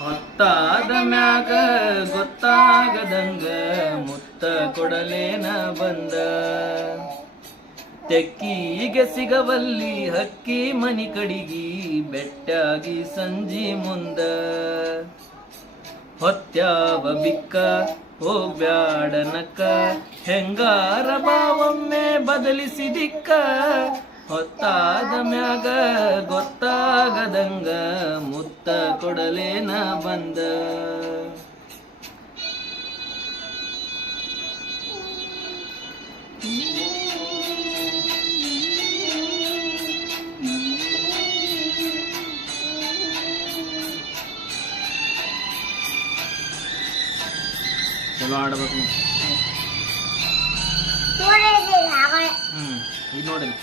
ಹೊತ್ತಾದ ಮ್ಯಾಗ ಗೊತ್ತಾಗದಂಗ ಮುತ್ತ ಕೊಡಲೇನ ಬಂದ. ತೆಕ್ಕಿಗೆ ಸಿಗವಲ್ಲಿ ಹಕ್ಕಿ ಮನಿ ಕಡಿಗಿ ಬೆಟ್ಟಾಗಿ ಸಂಜಿ ಮುಂದ. ಹೊತ್ಯಾವ ಬಿಕ್ಕ ಹೋಗ್ಬ್ಯಾಡನಕ್ಕ ಹೆಂಗಾರ ಬಾವೊಮ್ಮೆ ಬದಲಿಸಿ ದಿಕ್ಕ ಹೊತ್ತಾದ ಮ್ಯಾಗ ಗೊತ್ತಾಗದಂಗ ಮುತ್ತ ಕೊಡಲೇನ ಬಂದ. ಚಲೋ ಆಡ್ಬೇಕು. ಹ್ಮ್ ಈಗ ನೋಡಿಲ್ಲ.